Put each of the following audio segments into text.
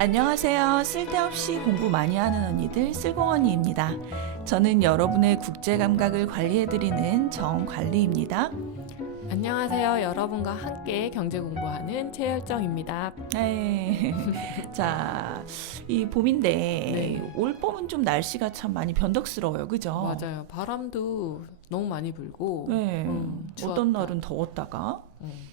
안녕하세요. 쓸데없이 공부 많이 하는 언니들 쓸공언니입니다. 저는 여러분의 국제 감각을 관리해드리는 정관리입니다. 안녕하세요. 여러분과 함께 경제 공부하는 최열정입니다. 네. 자, 이 봄인데 네. 올 봄은 좀 날씨가 참 많이 변덕스러워요. 그죠? 맞아요. 바람도 너무 많이 불고 네. 추웠다. 어떤 날은 더웠다가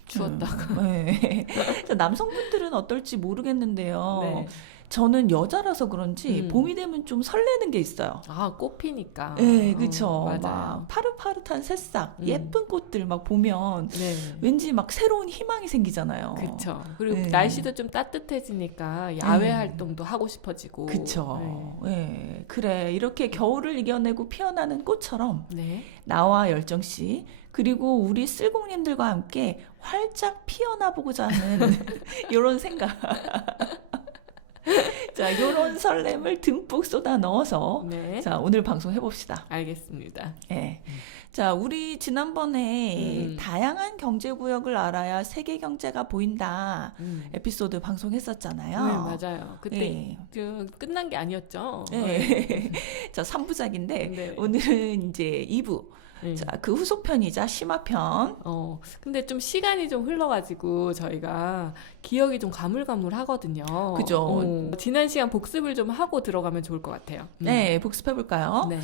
추웠다가 네. 자, 남성분들은 어떨지 모르겠는데요. 네. 저는 여자라서 그런지 봄이 되면 좀 설레는 게 있어요. 꽃 피니까. 네, 그쵸. 맞아요. 막 파릇파릇한 새싹, 예쁜 꽃들 막 보면 네. 왠지 막 새로운 희망이 생기잖아요. 그쵸. 그리고 네. 날씨도 좀 따뜻해지니까 야외 활동도 하고 싶어지고. 그쵸. 네. 그래. 이렇게 겨울을 이겨내고 피어나는 꽃처럼 네. 나와 열정 씨, 그리고 우리 쓸공님들과 함께 활짝 피어나 보고자 하는 이런 생각. 자, 이런 설렘을 듬뿍 쏟아 넣어서 네. 자, 오늘 방송 해봅시다. 알겠습니다. 네. 자, 우리 지난번에 음. 다양한 경제 구역을 알아야 세계 경제가 보인다 에피소드 방송했었잖아요. 네, 맞아요. 그때 네. 끝난 게 아니었죠. 네. 자, 3부작인데 네. 오늘은 이제 2부. 자, 그 후속편이자 심화편. 근데 좀 시간이 좀 흘러가지고 저희가 기억이 좀 가물가물하거든요. 그죠. 지난 시간 복습을 좀 하고 들어가면 좋을 것 같아요. 네, 복습해볼까요? 네.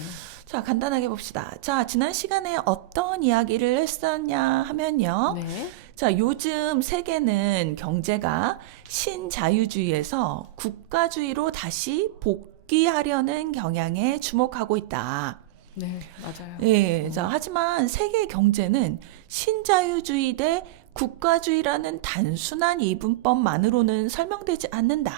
자, 간단하게 봅시다. 자, 지난 시간에 어떤 이야기를 했었냐 하면요. 네. 자, 요즘 세계는 경제가 신자유주의에서 국가주의로 다시 복귀하려는 경향에 주목하고 있다. 네, 맞아요. 예, 자, 하지만 세계 경제는 신자유주의 대 국가주의라는 단순한 이분법만으로는 설명되지 않는다.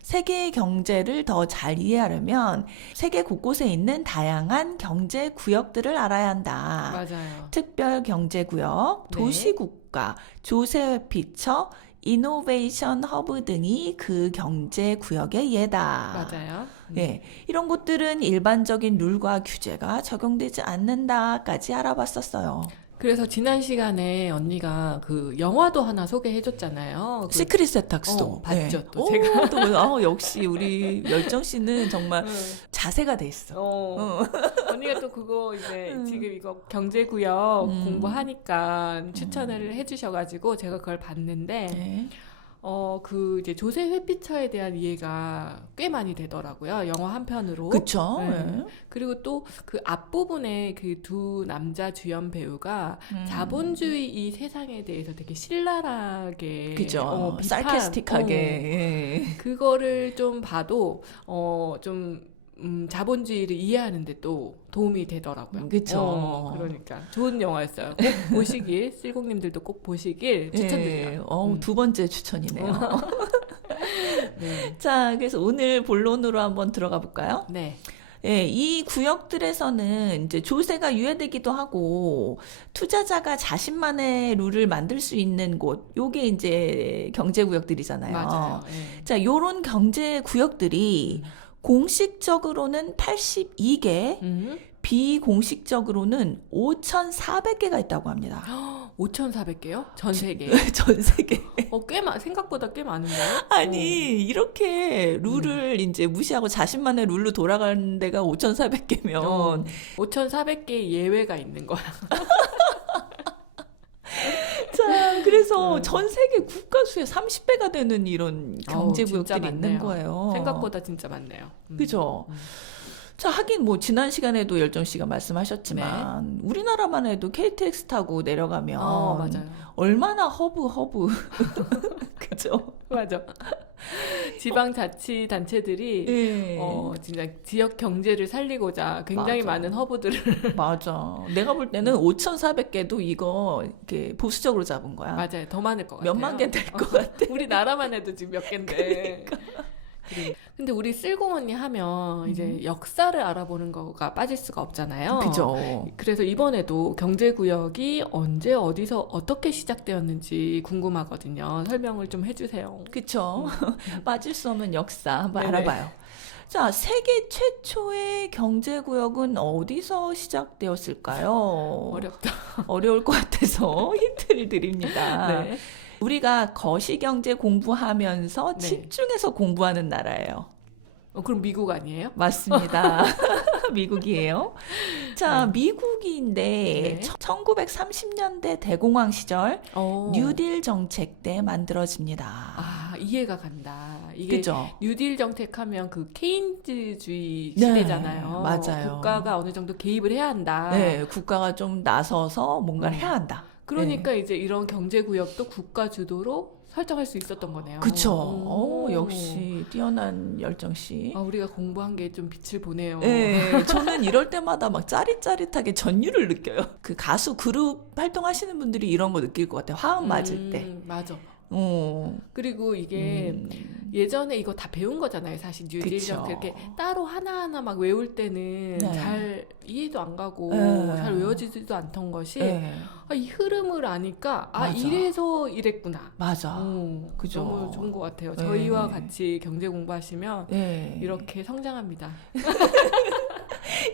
세계의 경제를 더 잘 이해하려면 세계 곳곳에 있는 다양한 경제 구역들을 알아야 한다. 맞아요. 특별 경제 구역, 네. 도시국가, 조세 피처, 이노베이션 허브 등이 그 경제 구역의 예다. 맞아요. 예, 이런 곳들은 일반적인 룰과 규제가 적용되지 않는다까지 알아봤었어요. 그래서 지난 시간에 언니가 그 영화도 하나 소개해줬잖아요. 시크릿 세탁소. 봤죠, 또 오, 제가. 또, 역시 우리 열정 씨는 정말 네. 자세가 돼 있어. 언니가 또 그거 이제 지금 이거 경제구역 공부하니까 추천을 해주셔가지고 제가 그걸 봤는데 네. 그 이제 조세 회피처에 대한 이해가 꽤 많이 되더라고요. 영화 한 편으로. 그쵸. 네. 네. 그리고 또 그 앞부분에 그 두 남자 주연 배우가 자본주의 이 세상에 대해서 되게 신랄하게 그죠. 비판, sarcastic하게. 예. 그거를 좀 봐도 좀 자본주의를 이해하는데 또 도움이 되더라고요. 그쵸. 그러니까 좋은 영화였어요. 꼭 보시길 쓸공님들도 꼭 보시길 추천드려요. 예. 두 번째 추천이네요. 네. 자, 그래서 오늘 본론으로 한번 들어가 볼까요? 네. 예, 이 구역들에서는 이제 조세가 유예되기도 하고 투자자가 자신만의 룰을 만들 수 있는 곳, 요게 이제 경제 구역들이잖아요. 맞아요. 네. 자, 요런 경제 구역들이 공식적으로는 82개, 비공식적으로는 5,400개가 있다고 합니다. 5,400개요? 전 세계. 전 세계. 생각보다 꽤 많은데요? 아니, 이렇게 룰을 이제 무시하고 자신만의 룰로 돌아가는 데가 5,400개면 5,400개 예외가 있는 거야. 자, 그래서 전 세계 국가 수의 30배가 되는 이런 경제 진짜 구역들이 있는 많네요. 거예요. 생각보다 진짜 많네요. 그죠? 자, 하긴 뭐 지난 시간에도 열정 씨가 말씀하셨지만 우리나라만 해도 KTX 타고 내려가면 맞아요. 얼마나 허브 그죠? 맞아. 지방자치단체들이 예. 진짜 지역 경제를 살리고자 굉장히 맞아. 많은 허브들을 맞아. 내가 볼 때는 5,400개도 이거 이렇게 보수적으로 잡은 거야. 맞아요. 더 많을 것 같아요. 몇만 개 될 것 같아. 우리나라만 해도 지금 몇 개인데. 근데 우리 쓸공 언니 하면 이제 역사를 알아보는 거가 빠질 수가 없잖아요. 그죠. 그래서 이번에도 경제구역이 언제 어디서 어떻게 시작되었는지 궁금하거든요. 설명을 좀 해주세요. 그쵸. 빠질 수 없는 역사 한번 네네. 알아봐요. 자, 세계 최초의 경제구역은 어디서 시작되었을까요? 어렵다. 어려울 것 같아서 힌트를 드립니다. 네. 우리가 거시경제 공부하면서 네. 집중해서 공부하는 나라예요. 그럼 미국 아니에요? 맞습니다. 미국이에요. 자, 네. 미국인데 네. 1930년대 대공황 시절 뉴딜 정책 때 만들어집니다. 아, 이해가 간다. 이게 그죠? 뉴딜 정책하면 그 케인즈주의 네, 시대잖아요. 맞아요. 국가가 어느 정도 개입을 해야 한다. 네, 국가가 좀 나서서 뭔가를 음. 해야 한다. 그러니까 이제 이런 경제 구역도 국가 주도로 설정할 수 있었던 거네요. 그쵸. 오. 역시 뛰어난 열정씨. 우리가 공부한 게 좀 빛을 보네요. 네, 저는 이럴 때마다 막 짜릿짜릿하게 전율을 느껴요. 그 가수 그룹 활동하시는 분들이 이런 거 느낄 것 같아요. 화음 맞을 때. 맞아. 어. 그리고 이게 예전에 이거 다 배운 거잖아요. 사실 뉴딜 그쵸. 정책 이렇게 따로 하나하나 막 외울 때는 네. 잘 이해도 안 가고 네. 잘 외워지지도 않던 것이 네. 이 흐름을 아니까 맞아. 이래서 이랬구나. 맞아. 그죠. 너무 좋은 것 같아요. 네. 저희와 같이 경제 공부하시면 네. 이렇게 성장합니다.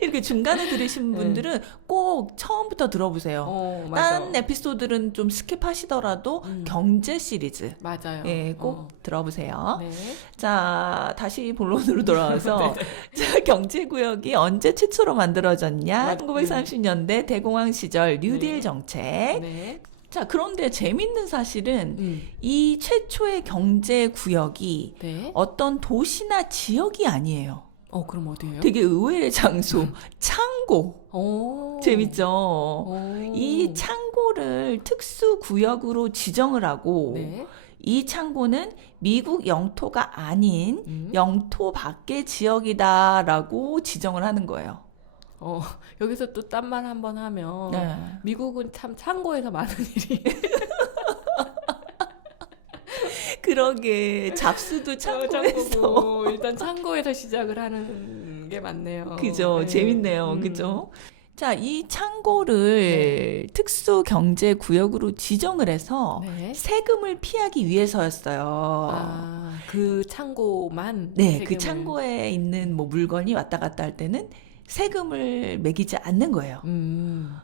이렇게 중간에 들으신 네. 분들은 꼭 처음부터 들어보세요. 맞아. 딴 에피소드는 좀 스킵하시더라도 경제 시리즈. 맞아요. 예, 꼭 들어보세요. 네. 자, 다시 본론으로 돌아와서 자, 경제구역이 언제 최초로 만들어졌냐? 1930년대 대공황 시절 뉴딜 네. 정책. 네. 자, 그런데 재밌는 사실은 음. 이 최초의 경제구역이 네. 어떤 도시나 지역이 아니에요. 그럼 어디예요? 되게 의외의 장소, 창고. 오. 재밌죠? 오. 이 창고를 특수구역으로 지정을 하고 네. 이 창고는 미국 영토가 아닌 영토 밖의 지역이다라고 지정을 하는 거예요. 여기서 또 딴 말 한번 하면 네. 미국은 참 창고에서 많은 일이 그러게 잡수도 창고에서 창고고 일단 창고에서 시작을 하는 게 맞네요. 그죠? 네. 재밌네요. 그죠? 자, 이 창고를 특수 경제 구역으로 지정을 해서 네. 세금을 피하기 위해서였어요. 그 창고만 네, 그 세금을- 창고에 있는 뭐 물건이 왔다 갔다 할 때는 세금을 매기지 않는 거예요.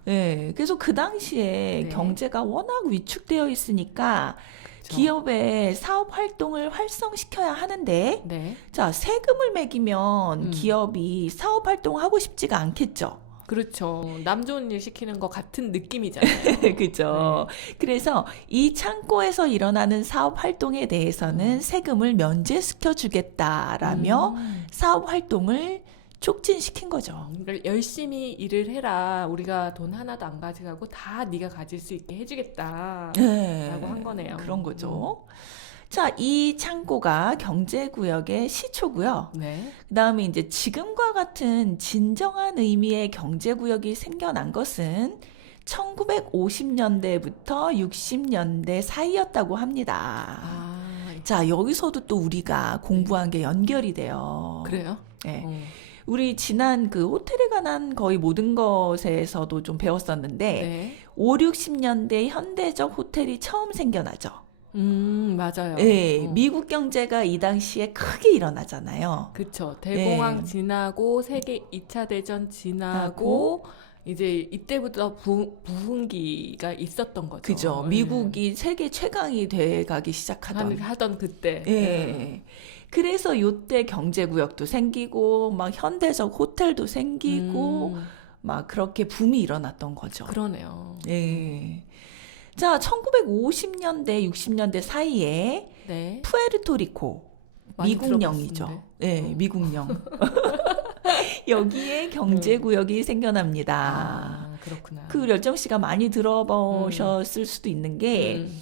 네, 그래서 그 당시에 네. 경제가 워낙 위축되어 있으니까 그쵸. 기업의 사업 활동을 활성시켜야 하는데, 네. 자, 세금을 매기면 기업이 사업 활동을 하고 싶지가 않겠죠. 그렇죠. 남 좋은 일 시키는 거 같은 느낌이잖아요. 그죠. 그래서 이 창고에서 일어나는 사업 활동에 대해서는 세금을 면제시켜 주겠다라며 사업 활동을 촉진시킨 거죠. 그러니까 열심히 일을 해라. 우리가 돈 하나도 안 가져가고 다 네가 가질 수 있게 해주겠다. 네. 라고 한 거네요. 그런 거죠. 자, 이 창고가 경제구역의 시초고요. 네. 그 다음에 이제 지금과 같은 진정한 의미의 경제구역이 생겨난 것은 1950년대부터 60년대 사이였다고 합니다. 자, 여기서도 또 우리가 공부한 게 연결이 돼요. 그래요? 네. 우리 지난 그 호텔에 관한 거의 모든 것에서도 좀 배웠었는데 네. 5, 60년대 현대적 호텔이 처음 생겨나죠. 맞아요. 네, 미국 경제가 이 당시에 크게 일어나잖아요. 그쵸. 대공황 네. 지나고 세계 2차 대전 지나고 이제 이때부터 부흥기가 있었던 거죠. 그죠. 미국이 세계 최강이 돼 가기 시작하던. 하던 그때. 예. 그래서 요때 경제구역도 생기고 막 현대적 호텔도 생기고 막 그렇게 붐이 일어났던 거죠. 그러네요. 예. 자, 1950년대, 60년대 사이에 네. 푸에르토리코, 많이 미국령이죠. 들어봤는데. 네, 미국령. 여기에 경제구역이 생겨납니다. 그렇구나. 그 열정 씨가 많이 들어보셨을 수도 있는 게, 음.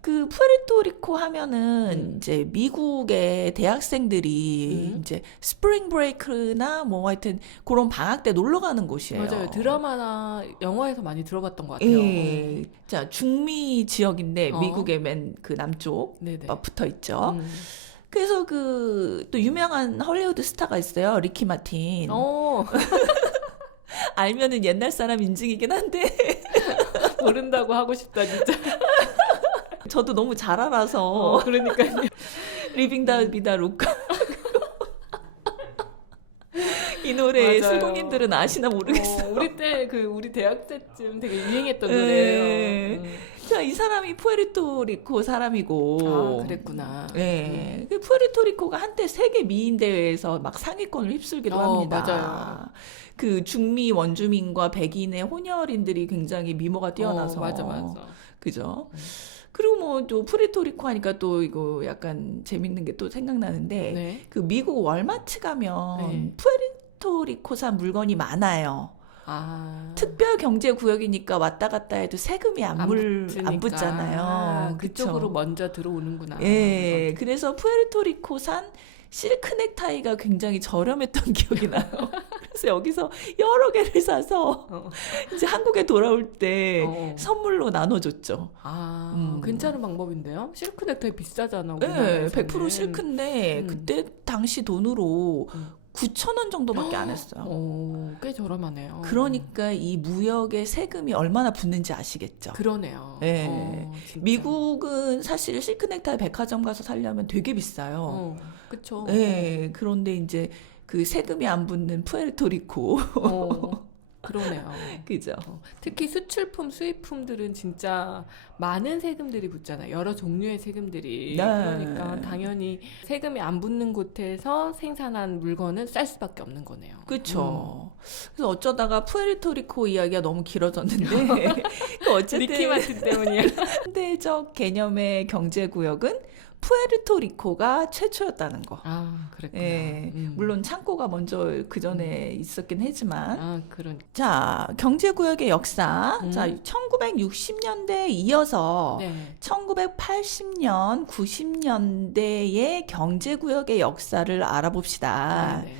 그 푸에르토리코 하면은 이제 미국의 대학생들이 이제 스프링 브레이크나 뭐 하여튼 그런 방학 때 놀러 가는 곳이에요. 맞아요. 드라마나 영화에서 많이 들어봤던 것 같아요. 예. 자, 중미 지역인데 어. 미국의 맨 그 남쪽 네네. 붙어 있죠. 그래서 그 또 유명한 헐리우드 스타가 있어요. 리키 마틴. 알면은 옛날 사람 인증이긴 한데 모른다고 하고 싶다 진짜. 저도 너무 잘 알아서 그러니까요. 리빙 다 비다 로카 이 노래 맞아요. 슬공님들은 아시나 모르겠어요. 우리 때 우리 대학 때쯤 되게 유행했던 네. 노래예요. 자, 이 사람이 푸에르토리코 사람이고. 아, 그랬구나. 네. 그 푸에르토리코가 한때 세계 미인 대회에서 막 상위권을 휩쓸기도 합니다. 맞아요. 그 중미 원주민과 백인의 혼혈인들이 굉장히 미모가 뛰어나서. 맞아. 그죠? 그리고 뭐 또 푸에르토리코 하니까 또 이거 약간 재밌는 게 또 생각나는데 네. 그 미국 월마트 가면 네. 푸에르토리코산 물건이 많아요. 아. 특별 경제 구역이니까 왔다 갔다 해도 세금이 안 붙으니까. 붙잖아요. 그쪽으로 그쵸? 먼저 들어오는구나. 예, 그래서 푸에르토리코산 실크 넥타이가 굉장히 저렴했던 기억이 나요. 그래서 여기서 여러 개를 사서 어. 이제 한국에 돌아올 때 어. 선물로 나눠줬죠. 아, 괜찮은 방법인데요? 실크 넥타이 비싸잖아. 네, 우리나라에서는. 100% 실크인데 그때 당시 돈으로 9,000원 정도밖에 안 했어요. 꽤 저렴하네요. 그러니까 이 무역의 세금이 얼마나 붙는지 아시겠죠? 그러네요. 네. 진짜. 미국은 사실 실크 넥타이 백화점 가서 사려면 되게 비싸요. 그쵸. 네, 그런데 이제 그 세금이 안 붙는 푸에르토리코. 그러네요. 그죠? 특히 수출품, 수입품들은 진짜 많은 세금들이 붙잖아요. 여러 종류의 세금들이. 네. 그러니까 당연히 세금이 안 붙는 곳에서 생산한 물건은 쌀 수밖에 없는 거네요. 그렇죠. 그래서 어쩌다가 푸에르토리코 이야기가 너무 길어졌는데 그 어쨌든 니키 마틴 때문이야. 현대적 개념의 경제구역은 푸에르토리코가 최초였다는 거. 아, 그랬구나. 예, 물론 창고가 먼저 그 전에 있었긴 했지만. 아, 그러니까. 자, 경제구역의 역사. 자, 1960년대에 이어서 네. 1980년, 90년대의 경제구역의 역사를 알아봅시다. 네.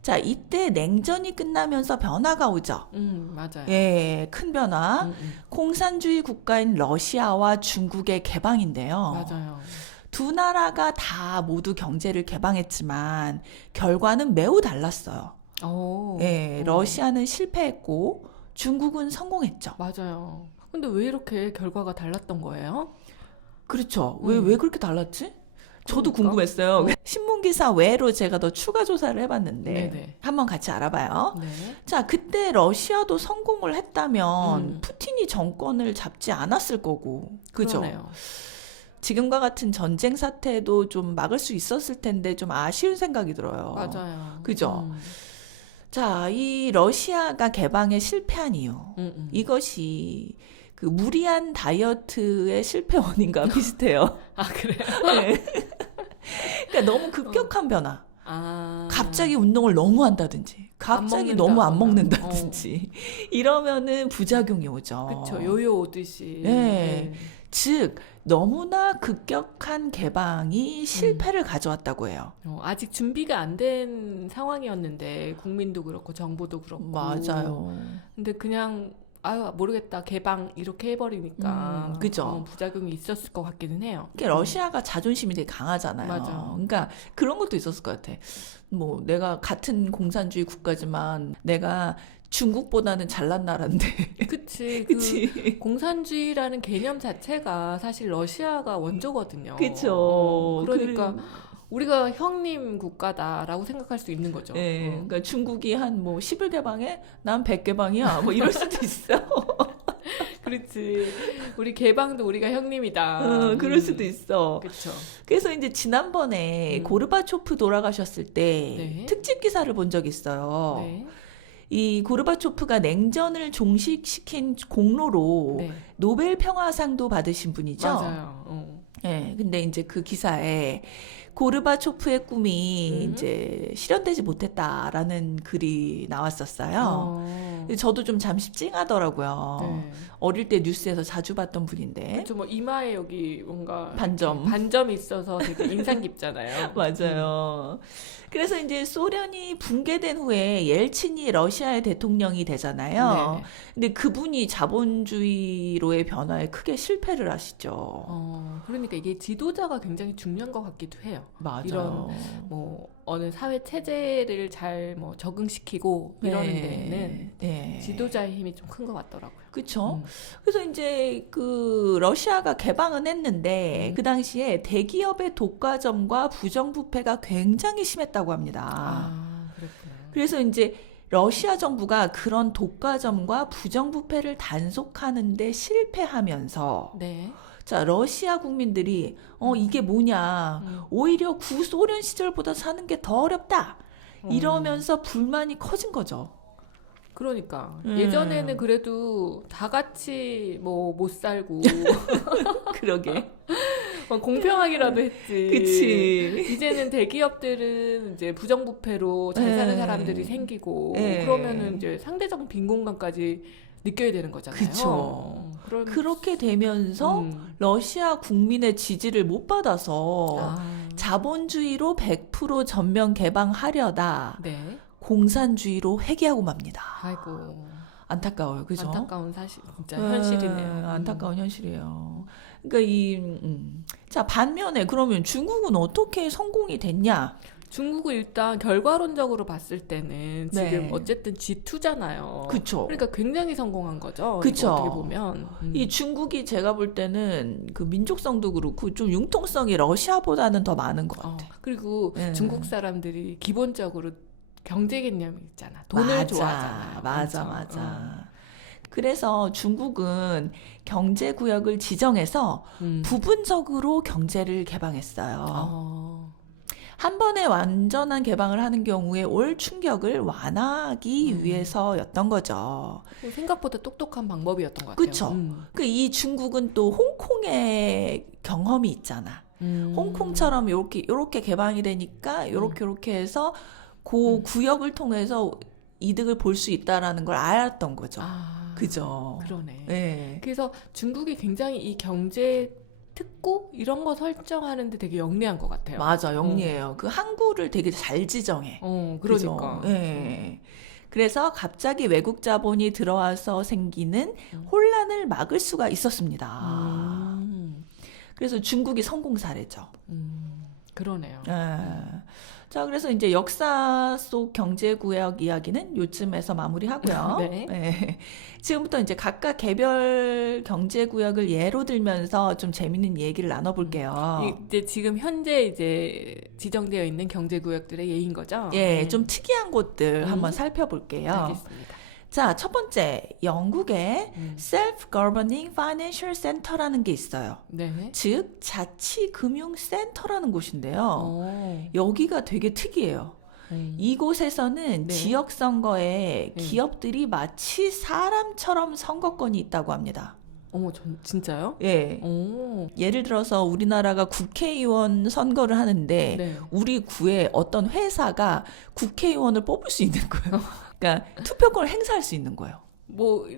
자, 이때 냉전이 끝나면서 변화가 오죠. 맞아요. 예, 큰 변화. 공산주의 국가인 러시아와 중국의 개방인데요. 맞아요. 두 나라가 다 모두 경제를 개방했지만 결과는 매우 달랐어요. 예, 러시아는 실패했고 중국은 성공했죠. 맞아요. 근데 왜 이렇게 결과가 달랐던 거예요? 그렇죠. 왜 그렇게 달랐지? 저도 그러니까? 궁금했어요. 신문기사 외로 제가 더 추가 조사를 해봤는데 네네. 한번 같이 알아봐요. 네. 자, 그때 러시아도 성공을 했다면 푸틴이 정권을 잡지 않았을 거고, 그죠? 그러네요. 지금과 같은 전쟁 사태도 좀 막을 수 있었을 텐데 좀 아쉬운 생각이 들어요. 맞아요. 그죠? 자, 이 러시아가 개방에 실패한 이유. 이것이 그 무리한 다이어트의 실패 원인과 비슷해요. 아, 그래요? 네. 그러니까 너무 급격한 변화. 아. 갑자기 운동을 너무 한다든지, 갑자기 너무 안 먹는다든지, 이러면은 부작용이 오죠. 그쵸. 요요 오듯이. 네. 즉, 너무나 급격한 개방이 실패를 가져왔다고 해요. 아직 준비가 안 된 상황이었는데, 국민도 그렇고, 정부도 그렇고. 맞아요. 근데 그냥, 아유, 모르겠다. 개방, 이렇게 해버리니까. 그죠. 부작용이 있었을 것 같기는 해요. 이게 러시아가 자존심이 되게 강하잖아요. 맞아. 그러니까 그런 것도 있었을 것 같아. 뭐, 내가 같은 공산주의 국가지만 내가 중국보다는 잘난 나라인데. 그치. 그치. 공산주의라는 개념 자체가 사실 러시아가 원조거든요. 그쵸. 그러니까 우리가 형님 국가다라고 생각할 수 있는 거죠. 네, 그러니까 중국이 한 뭐 10일 개방해? 난 100 개방이야. 뭐 이럴 수도 있어. 그렇지. 우리 개방도 우리가 형님이다. 그럴 수도 있어. 그렇죠. 그래서 이제 지난번에 고르바초프 돌아가셨을 때 네. 특집 기사를 본 적이 있어요. 네. 이 고르바초프가 냉전을 종식시킨 공로로 네. 노벨 평화상도 받으신 분이죠. 맞아요. 네, 근데 이제 그 기사에 고르바초프의 꿈이 이제 실현되지 못했다라는 글이 나왔었어요. 근데 저도 좀 잠시 찡하더라고요. 네. 어릴 때 뉴스에서 자주 봤던 분인데. 그렇죠. 뭐 이마에 여기 뭔가 반점이 있어서 되게 인상 깊잖아요. 맞아요. 그래서 이제 소련이 붕괴된 후에 옐친이 러시아의 대통령이 되잖아요. 네. 근데 그분이 자본주의로의 변화에 크게 실패를 하시죠. 그러니까 이게 지도자가 굉장히 중요한 것 같기도 해요. 맞아요. 이런 뭐 어느 사회 체제를 잘 뭐 적응시키고 이러는 데에는 네. 지도자의 힘이 좀 큰 것 같더라고요. 그렇죠. 그래서 이제 그 러시아가 개방은 했는데 그 당시에 대기업의 독과점과 부정부패가 굉장히 심했다고 합니다. 아, 그렇구나. 그래서 이제 러시아 정부가 그런 독과점과 부정부패를 단속하는 데 실패하면서 네. 자, 러시아 국민들이 이게 뭐냐. 오히려 구소련 시절보다 사는 게 더 어렵다. 이러면서 불만이 커진 거죠. 그러니까 음. 예전에는 그래도 다 같이 뭐 못 살고 그러게. 공평하기라도 했지. 그치. 이제는 대기업들은 이제 부정부패로 잘 사는 네. 사람들이 생기고 네. 그러면은 이제 상대적 빈곤감까지 느껴야 되는 거잖아요. 그쵸. 그럼 그렇게 되면서 러시아 국민의 지지를 못 받아서 아, 자본주의로 100% 전면 개방하려다 네. 공산주의로 회귀하고 맙니다. 아이고. 안타까워요. 그죠? 안타까운 사실, 진짜 현실이네요. 안타까운 현실이에요. 그러니까 자, 반면에 그러면 중국은 어떻게 성공이 됐냐? 중국은 일단 결과론적으로 봤을 때는 네. 지금 어쨌든 G2잖아요. 그쵸. 그러니까 굉장히 성공한 거죠. 그쵸. 이거 어떻게 보면. 이 중국이 제가 볼 때는 그 민족성도 그렇고 좀 융통성이 러시아보다는 더 많은 것 같아. 그리고 네. 중국 사람들이 기본적으로 경제 개념이 있잖아. 돈을 맞아, 좋아하잖아요. 맞아, 엄청. 맞아. 그래서 중국은 경제구역을 지정해서 부분적으로 경제를 개방했어요. 한 번에 완전한 개방을 하는 경우에 올 충격을 완화하기 위해서였던 거죠. 생각보다 똑똑한 방법이었던 것 같아요. 그쵸? 그 이 중국은 또 홍콩의 경험이 있잖아. 홍콩처럼 요렇게 개방이 되니까 요렇게 해서 그 구역을 통해서 이득을 볼 수 있다라는 걸 알았던 거죠. 아, 그죠? 그러네. 네. 그래서 중국이 굉장히 이 경제 특구 이런 거 설정하는데 되게 영리한 것 같아요. 맞아, 영리해요. 그 항구를 되게 잘 지정해. 그러니까. 그죠? 네. 그래서 갑자기 외국 자본이 들어와서 생기는 혼란을 막을 수가 있었습니다. 그래서 중국이 성공 사례죠. 그러네요. 자, 그래서 이제 역사 속 경제구역 이야기는 요쯤에서 마무리하고요. 네. 네. 지금부터 이제 각각 개별 경제구역을 예로 들면서 좀 재밌는 얘기를 나눠볼게요. 이제 지금 현재 이제 지정되어 있는 경제구역들의 예인 거죠? 예, 좀 특이한 곳들 한번 살펴볼게요. 알겠습니다. 자, 첫 번째, 영국에 Self-Governing Financial Center라는 게 있어요. 네. 즉, 자치금융센터라는 곳인데요. 오. 여기가 되게 특이해요. 이곳에서는 네. 지역 선거에 네. 기업들이 마치 사람처럼 선거권이 있다고 합니다. 어머, 진짜요? 예. 오. 예를 들어서 우리나라가 국회의원 선거를 하는데 네. 우리 구에 어떤 회사가 국회의원을 뽑을 수 있는 거예요. 그러니까 투표권을 행사할 수 있는 거예요. 뭐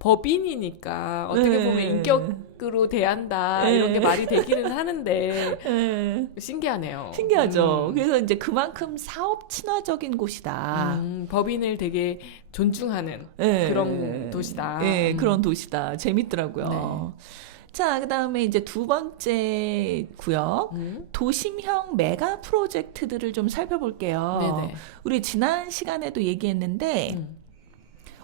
법인이니까 어떻게 보면 인격으로 대한다 이런 게 말이 되기는 하는데 신기하네요. 신기하죠. 그래서 이제 그만큼 사업 친화적인 곳이다. 법인을 되게 존중하는 그런 도시다. 네, 그런 도시다. 재밌더라고요. 자, 그다음에 이제 두 번째 구역, 도심형 메가 프로젝트들을 좀 살펴볼게요. 네네. 우리 지난 시간에도 얘기했는데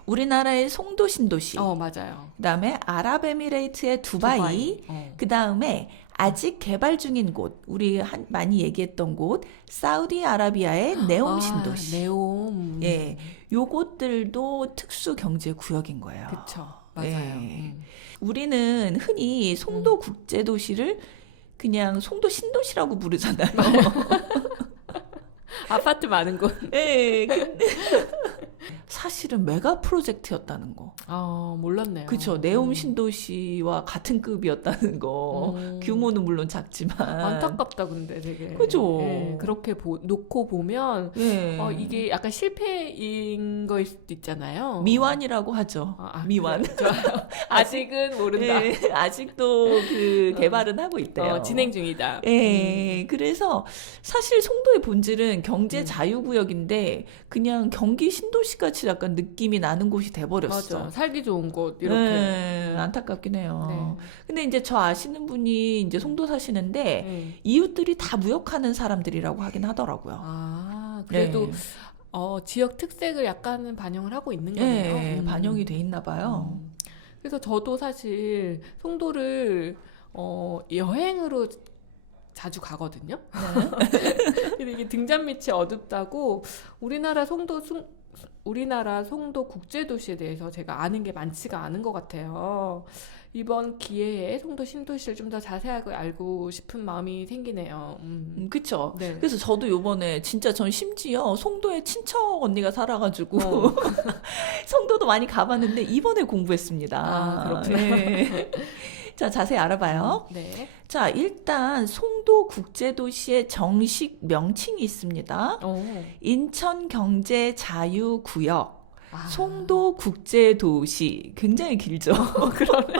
우리나라의 송도 신도시, 맞아요. 그다음에 아랍에미레이트의 두바이, 그다음에 아직 개발 중인 곳, 우리 많이 얘기했던 곳, 사우디아라비아의 네옴 신도시. 네옴. 예, 요것들도 특수 경제 구역인 거예요. 그쵸. 맞아요. 예. 우리는 흔히 송도 국제도시를 그냥 송도 신도시라고 부르잖아요. 아파트 많은 곳. 예, 근데 사실은 메가 프로젝트였다는 거. 몰랐네요. 그쵸. 네옴 신도시와 같은 급이었다는 거. 규모는 물론 작지만. 안타깝다, 근데 되게. 그죠. 예, 그렇게 놓고 보면, 예. 이게 약간 실패인 거일 수도 있잖아요. 미완이라고 하죠. 미완. 그래, 좋아요. 아직은 모른다. 예, 아직도 그 개발은 하고 있대요. 진행 중이다. 예, 그래서 사실 송도의 본질은 경제 자유구역인데 그냥 경기 신도시 같이 약간 느낌이 나는 곳이 돼버렸어. 맞아. 살기 좋은 곳 이렇게. 안타깝긴 해요. 네. 근데 이제 저 아시는 분이 이제 송도 사시는데 이웃들이 다 무역하는 사람들이라고 하긴 하더라고요. 그래도 네. 지역 특색을 약간은 반영을 하고 있는 거네요. 네, 반영이 돼 있나 봐요. 그래서 저도 사실 송도를 여행으로 자주 가거든요. 근데 이게 등잔 밑이 어둡다고 우리나라 송도 우리나라 송도 국제도시에 대해서 제가 아는 게 많지가 않은 것 같아요. 이번 기회에 송도 신도시를 좀 더 자세하게 알고 싶은 마음이 생기네요. 그쵸. 네. 그래서 저도 요번에 진짜 전 심지어 송도에 친척 언니가 살아가지고 어. 송도도 많이 가봤는데 이번에 공부했습니다. 아, 그렇구나. 네. 자, 자세히 알아봐요. 네. 자, 일단 송도 국제도시의 정식 명칭이 있습니다. 인천경제자유구역, 아. 송도 국제도시. 굉장히 길죠. 그러네.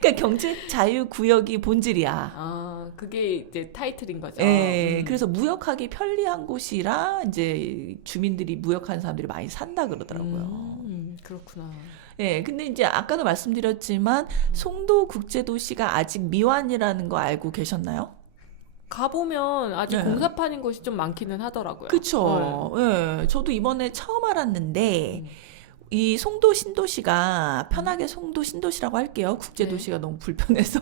그러니까 경제자유구역이 본질이야. 아, 그게 이제 타이틀인 거죠. 예, 그래서 무역하기 편리한 곳이라 이제 주민들이 무역하는 사람들이 많이 산다 그러더라고요. 그렇구나. 예, 근데 이제 아까도 말씀드렸지만 송도 국제도시가 아직 미완이라는 거 알고 계셨나요? 가보면 아직 네. 공사판인 곳이 좀 많기는 하더라고요. 그쵸. 예, 저도 이번에 처음 알았는데 이 송도 신도시가 편하게 송도 신도시라고 할게요. 국제도시가 너무 불편해서.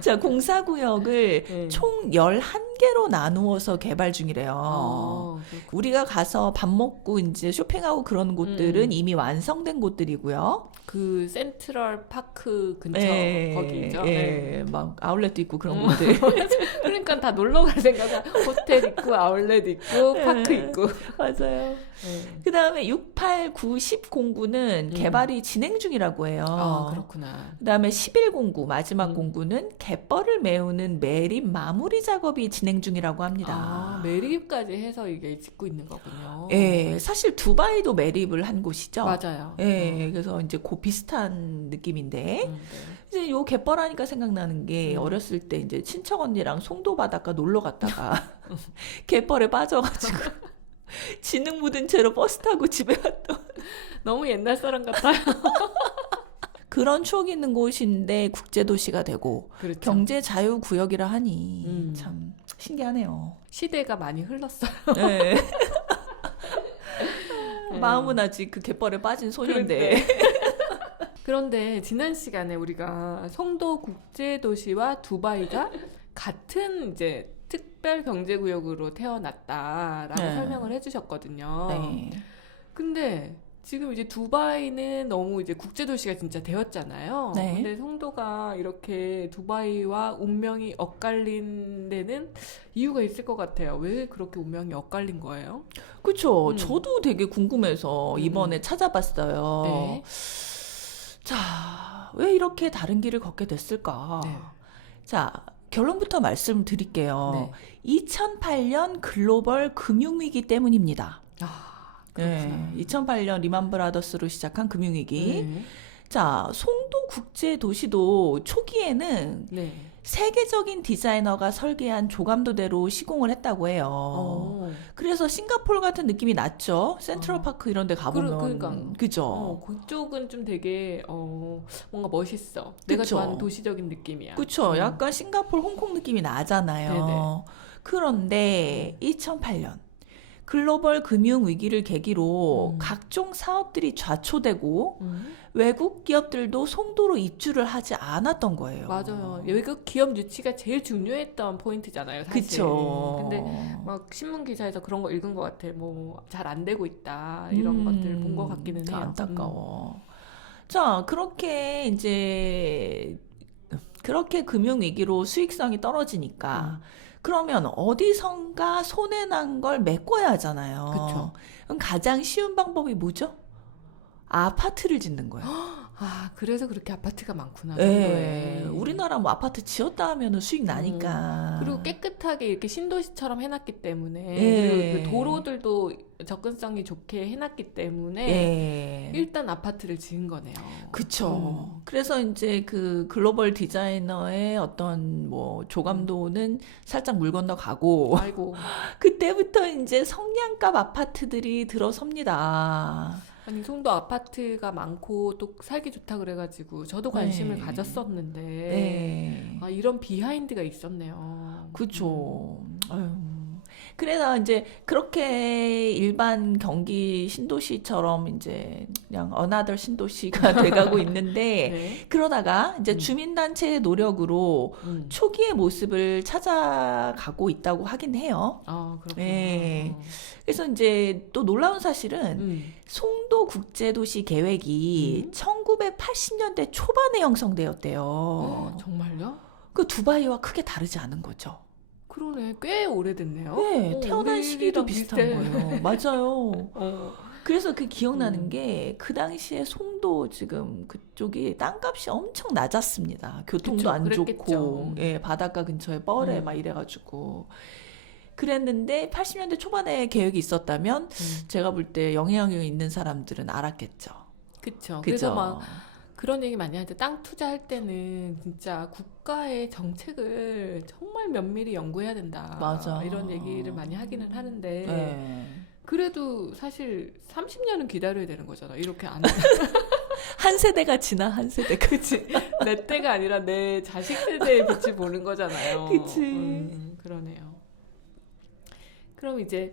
자, 공사구역을 네. 총 11개로 나누어서 개발 중이래요. 우리가 가서 밥 먹고 이제 쇼핑하고 그런 곳들은 이미 완성된 곳들이고요. 그 센트럴 파크 근처 예, 거기죠. 예, 막 아울렛도 있고 그런 곳들. 그러니까 다 놀러 갈 생각은 호텔 있고 아울렛 있고 파크 있고. 맞아요. 그 다음에 6, 8, 9, 10 공구는 개발이 진행 중이라고 해요. 아, 그렇구나. 그 다음에 11 공구, 마지막 공구는 갯벌을 메우는 매립 마무리 작업이 진행 중이라고 합니다. 아, 매립까지 해서 이게 짓고 있는 거군요. 예, 사실 두바이도 매립을 한 곳이죠. 맞아요. 예, 그래서 이제 그 비슷한 느낌인데, 네. 이제 요 갯벌 하니까 생각나는 게 어렸을 때 이제 친척 언니랑 송도 바닷가 놀러 갔다가 갯벌에 빠져가지고 진흙 묻은 채로 버스 타고 집에 왔던 너무 옛날 사람 같아요. 그런 추억이 있는 곳인데 국제도시가 되고 그렇죠. 경제자유구역이라 하니 참 신기하네요. 시대가 많이 흘렀어요. 네. 마음은 아직 그 갯벌에 빠진 소년데. 그런데 지난 시간에 우리가 송도 국제도시와 두바이가 같은 이제 특별 경제구역으로 태어났다라고 네. 설명을 해주셨거든요. 네. 근데 지금 이제 두바이는 너무 이제 국제도시가 진짜 되었잖아요. 네. 근데 송도가 이렇게 두바이와 운명이 엇갈린 데는 이유가 있을 것 같아요. 왜 그렇게 운명이 엇갈린 거예요? 그쵸. 저도 되게 궁금해서 음, 이번에 찾아봤어요. 네. 자, 왜 이렇게 다른 길을 걷게 됐을까? 네. 자, 결론부터 말씀드릴게요. 네. 2008년 글로벌 금융위기 때문입니다. 아, 그렇구나. 네, 2008년 리만 브라더스로 시작한 금융위기. 네. 자, 송도 국제도시도 초기에는 네. 세계적인 디자이너가 설계한 조감도대로 시공을 했다고 해요. 그래서 싱가포르 같은 느낌이 났죠. 센트럴파크 이런 데 가보면. 그러니까. 그죠? 그쪽은 좀 되게 뭔가 멋있어. 내가 그쵸. 좋아하는 도시적인 느낌이야. 그쵸. 약간 싱가포르, 홍콩 느낌이 나잖아요. 네네. 그런데 2008년 글로벌 금융 위기를 계기로 각종 사업들이 좌초되고 외국 기업들도 송도로 입주를 하지 않았던 거예요. 맞아요. 외국 기업 유치가 제일 중요했던 포인트잖아요, 사실. 그쵸. 근데 막 신문 기사에서 그런 거 읽은 것 같아. 뭐 잘 안 되고 있다 이런 것들 본 것 같기는 해요. 안타까워. 자, 그렇게 금융 위기로 수익성이 떨어지니까 그러면 어디선가 손해 난 걸 메꿔야 하잖아요. 그쵸. 그럼 가장 쉬운 방법이 뭐죠? 아파트를 짓는 거예요. 아, 그래서 그렇게 아파트가 많구나, 네, 송도에. 우리나라 뭐 아파트 지었다 하면은 수익 나니까. 그리고 깨끗하게 이렇게 신도시처럼 해놨기 때문에 예. 그리고 그 도로들도 접근성이 좋게 해놨기 때문에 예. 일단 아파트를 지은 거네요. 그쵸. 그래서 이제 그 글로벌 디자이너의 어떤 뭐 조감도는 살짝 물 건너가고 아이고. 그때부터 이제 성냥갑 아파트들이 들어섭니다. 아니 송도 아파트가 많고 또 살기 좋다 그래가지고 저도 관심을 네. 가졌었는데 네. 아, 이런 비하인드가 있었네요. 그쵸. 아유. 그래서 이제 그렇게 일반 경기 신도시처럼 이제 그냥 another 신도시가 돼가고 있는데 네. 그러다가 이제 음. 주민단체의 노력으로 초기의 모습을 찾아가고 있다고 하긴 해요. 아, 그렇구나. 예. 그래서 이제 또 놀라운 사실은 음. 송도 국제도시 계획이 1980년대 초반에 형성되었대요. 정말요? 그 두바이와 크게 다르지 않은 거죠. 그러네. 꽤 오래됐네요. 네, 태어난 시기도 우리랑 비슷한 비슷해. 거예요. 맞아요. 어. 그래서 그 기억나는 음. 게 그 당시에 송도 지금 그쪽이 땅값이 엄청 낮았습니다. 교통도 그쵸, 안 그랬겠죠. 좋고, 예, 바닷가 근처에 뻘에 음. 막 이래가지고. 그랬는데 80년대 초반에 계획이 있었다면 제가 볼 때 영향력 있는 사람들은 알았겠죠. 그쵸. 그래서 그죠? 막 그런 얘기 많이 하는데 땅 투자할 때는 진짜 국가의 정책을 정말 면밀히 연구해야 된다. 맞아. 이런 얘기를 많이 하기는 하는데 예. 그래도 사실 30년은 기다려야 되는 거잖아. 이렇게 안 한 세대가 지나 한 세대가. 그치. 내 때가 아니라 내 자식 세대의 빛을 보는 거잖아요. 그치. 그러네요. 그럼 이제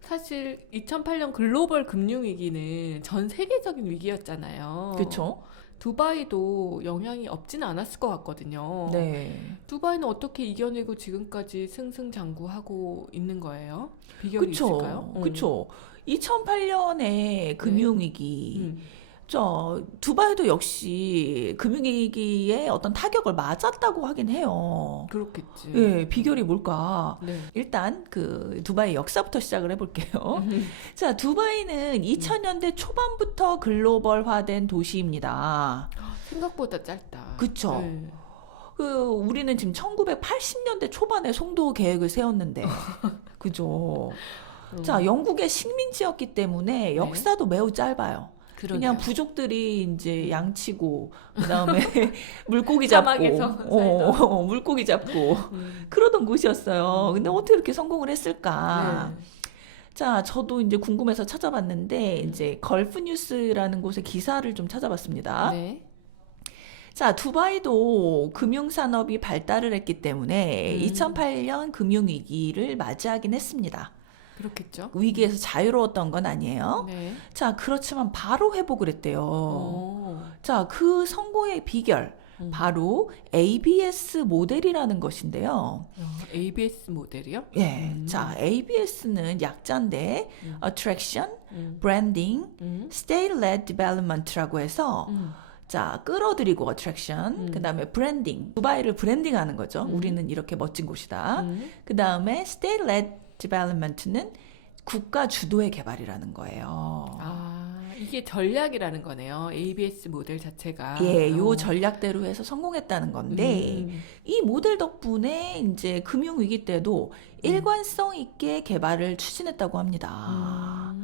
사실 2008년 글로벌 금융위기는 전 세계적인 위기였잖아요. 그쵸? 두바이도 영향이 없지는 않았을 것 같거든요. 네. 두바이는 어떻게 이겨내고 지금까지 승승장구하고 있는 거예요? 비결이 그쵸. 있을까요? 그쵸. 2008년에 금융위기. 음. 두바이도 역시 금융위기에 어떤 타격을 맞았다고 하긴 해요. 그렇겠지. 예, 비결이 뭘까? 네. 일단 그 두바이 역사부터 시작을 해볼게요. 자, 두바이는 2000년대 초반부터 글로벌화된 도시입니다. 생각보다 짧다. 그쵸. 네. 우리는 지금 1980년대 초반에 송도 계획을 세웠는데, 그죠? 자, 영국의 식민지였기 때문에 역사도 매우 짧아요. 그냥 그러네요. 부족들이 이제 양치고, 그다음에 물고기 잡고, 사막에서 살던. 물고기 잡고, 그러던 곳이었어요. 근데 어떻게 이렇게 성공을 했을까? 네. 자, 저도 이제 궁금해서 찾아봤는데, 이제 걸프 뉴스라는 곳의 기사를 좀 찾아봤습니다. 네. 자, 두바이도 금융산업이 발달을 했기 때문에 2008년 금융위기를 맞이하긴 했습니다. 그렇겠죠. 위기에서 자유로웠던 건 아니에요. 네. 자, 그렇지만 바로 회복을 했대요. 자, 그 성공의 비결, 바로 ABS 모델이라는 것인데요. ABS 모델이요? 예, 자, ABS는 약자인데, Attraction, Branding, State-led Development라고 해서, 자, 끌어들이고 attraction, 그 다음에 branding, 두바이를 브랜딩하는 거죠. 우리는 이렇게 멋진 곳이다. 그 다음에 state-led development는 국가 주도의 개발이라는 거예요. 아, 이게 전략이라는 거네요. ABS 모델 자체가. 예, 요 전략대로 해서 성공했다는 건데, 이 모델 덕분에 이제 금융위기 때도 일관성 있게 개발을 추진했다고 합니다.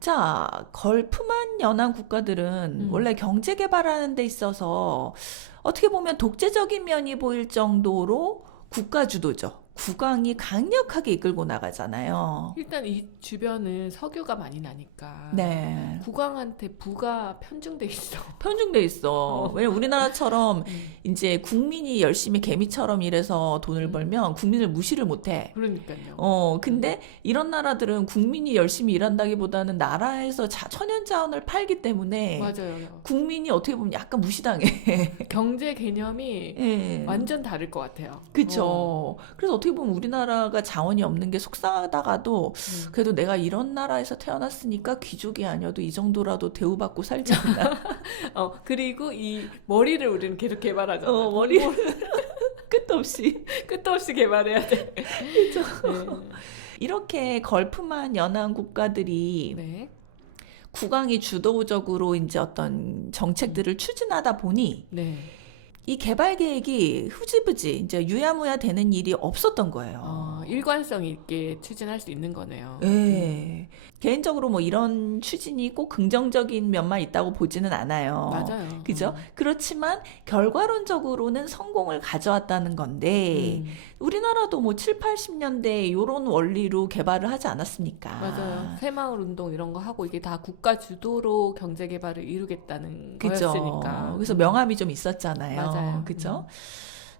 자, 걸프만 연한 국가들은 원래 경제 개발하는 데 있어서 어떻게 보면 독재적인 면이 보일 정도로 국가 주도죠. 국왕이 강력하게 이끌고 나가잖아요. 일단 이 주변은 석유가 많이 나니까 네. 국왕한테 부가 편중돼 있어. 편중돼 있어. 왜냐면 우리나라처럼 이제 국민이 열심히 개미처럼 일해서 돈을 벌면 국민을 무시를 못 해. 그러니까요. 근데 이런 나라들은 국민이 열심히 일한다기보다는 나라에서 천연 자원을 팔기 때문에 맞아요. 국민이 어떻게 보면 약간 무시당해. 경제 개념이 예. 완전 다를 것 같아요. 그쵸. 그래서 어떻게 보면 우리나라가 자원이 없는 게 속상하다가도 그래도 내가 이런 나라에서 태어났으니까 귀족이 아니어도 이 정도라도 대우받고 살지 않나. 그리고 이 머리를 우리는 계속 개발하잖아. 머리를 끝도 없이 개발해야 돼. 그죠. 이렇게 걸프만 연한 국가들이 네. 국왕이 주도적으로 이제 어떤 정책들을 추진하다 보니 네. 이 개발 계획이 흐지부지 이제 유야무야 되는 일이 없었던 거예요. 일관성 있게 추진할 수 있는 거네요. 네. 개인적으로 뭐 이런 추진이 꼭 긍정적인 면만 있다고 보지는 않아요. 맞아요. 그죠? 그렇지만 결과론적으로는 성공을 가져왔다는 건데 우리나라도 뭐 7, 80년대 이런 원리로 개발을 하지 않았습니까? 맞아요. 새마을 운동 이런 거 하고 이게 다 국가 주도로 경제 개발을 이루겠다는 그죠? 거였으니까. 그래서 명암이 좀 있었잖아요. 맞아요. 그죠?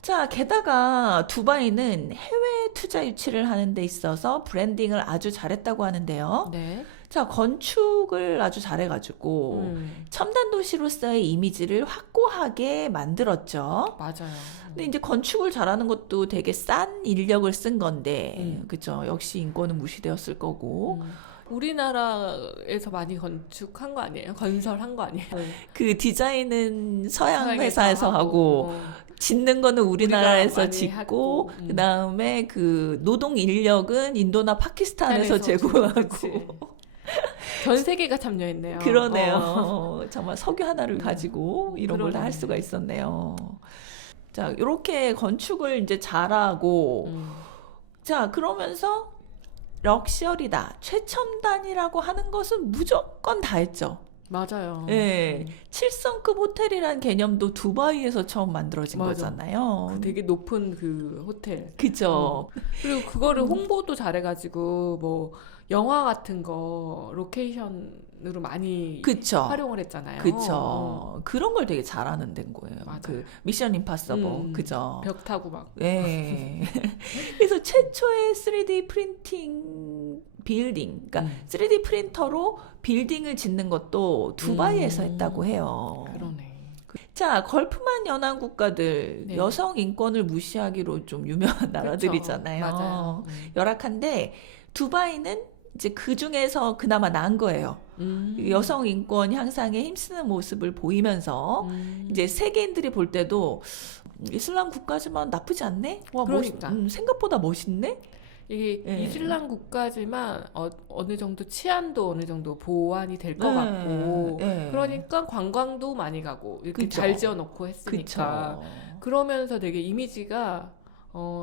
자, 게다가 두바이는 해외 투자 유치를 하는 데 있어서 브랜딩을 아주 잘했다고 하는데요. 네. 자, 건축을 아주 잘해가지고 첨단 도시로서의 이미지를 확고하게 만들었죠. 맞아요. 근데 이제 건축을 잘하는 것도 되게 싼 인력을 쓴 건데, 음. 그죠? 역시 인권은 무시되었을 거고. 우리나라에서 많이 건축한 거 아니에요? 건설한 거 아니에요? 그 디자인은 서양 서양에서 회사에서 하고, 짓는 거는 우리나라에서 우리가 많이 짓고, 하고, 그 다음에 그 노동 인력은 인도나 파키스탄에서 제공하고. 그치. 전 세계가 참여했네요. 그러네요. 정말 석유 하나를 가지고 이런 걸 다 할 그러네. 수가 있었네요. 자, 이렇게 건축을 이제 잘하고, 자, 그러면서 럭셔리다, 최첨단이라고 하는 것은 무조건 다 했죠. 맞아요. 예. 7성급 호텔이란 개념도 두바이에서 처음 만들어진 맞아. 거잖아요. 되게 높은 그 호텔. 그죠. 그리고 그거를 홍보도 잘해가지고 뭐 영화 같은 거 로케이션으로 많이 그쵸. 활용을 했잖아요. 그쵸. 그런 걸 되게 잘하는 데인 거예요. 맞아요. 그 미션 임파서블. 그죠. 벽 타고 막. 예. 그래서 최초의 3D 프린팅 빌딩, 그러니까 3D 프린터로 빌딩을 짓는 것도 두바이에서 했다고 해요. 그러네. 자, 걸프만 연안 국가들 네. 여성 인권을 무시하기로 좀 유명한 나라들이잖아요. 그쵸. 맞아요. 열악한데 두바이는 이제 그 중에서 그나마 나은 거예요. 여성 인권 향상에 힘쓰는 모습을 보이면서 이제 세계인들이 볼 때도 이슬람 국가지만 나쁘지 않네? 와, 그러니까. 생각보다 멋있네? 이게 예. 이슬람 국가지만 어느 정도 치안도 어느 정도 보완이 될 것 같고 예. 그러니까 관광도 많이 가고 이렇게 그쵸. 잘 지어놓고 했으니까 그쵸. 그러면서 되게 이미지가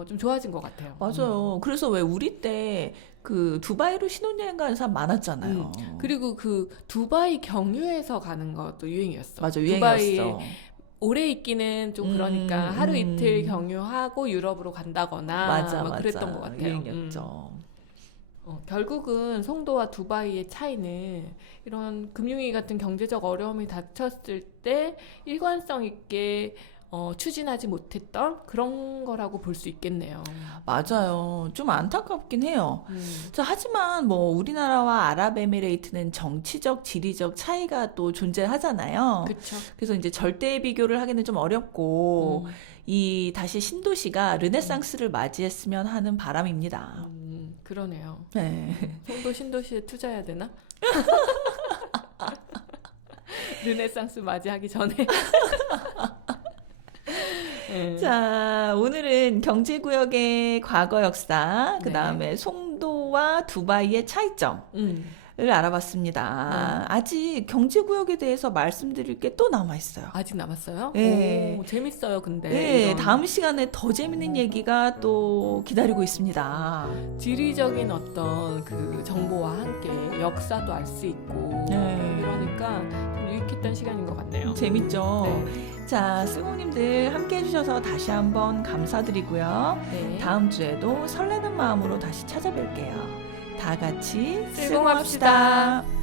좀 좋아진 것 같아요. 맞아요. 그래서 왜 우리 때 그 두바이로 신혼여행 가는 사람 많았잖아요. 그리고 그 두바이 경유해서 가는 것도 유행이었어. 맞아, 두바이에 유행이었어. 오래 있기는 좀 그러니까 하루 이틀 경유하고 유럽으로 간다거나 맞아, 막 맞아. 그랬던 것 같아요. 유행이었죠. 결국은 송도와 두바이의 차이는 이런 금융위 같은 경제적 어려움이 닥쳤을 때 일관성 있게 추진하지 못했던 그런 거라고 볼 수 있겠네요. 맞아요. 좀 안타깝긴 해요. 자, 하지만 뭐 우리나라와 아랍에미레이트는 정치적, 지리적 차이가 또 존재하잖아요. 그렇죠. 그래서 이제 절대 비교를 하기는 좀 어렵고 이 다시 신도시가 르네상스를 맞이했으면 하는 바람입니다. 그러네요. 네. 송도 신도시에 투자해야 되나? 르네상스 맞이하기 전에. 자, 오늘은 경제구역의 과거 역사, 그 네. 다음에 송도와 두바이의 차이점을 알아봤습니다. 아직 경제구역에 대해서 말씀드릴 게 또 남아있어요. 아직 남았어요? 네. 오, 재밌어요, 근데. 네, 이런 다음 시간에 더 재밌는 얘기가 또 기다리고 있습니다. 지리적인 어떤 그 정보와 함께 역사도 알 수 있고 네. 이러니까 좀 유익했던 시간인 것 같네요. 재밌죠? 네. 자, 스공님들 함께 해주셔서 다시 한번 감사드리고요. 네. 다음 주에도 설레는 마음으로 다시 찾아뵐게요. 다 같이 즐거움합시다. 즐거움합시다.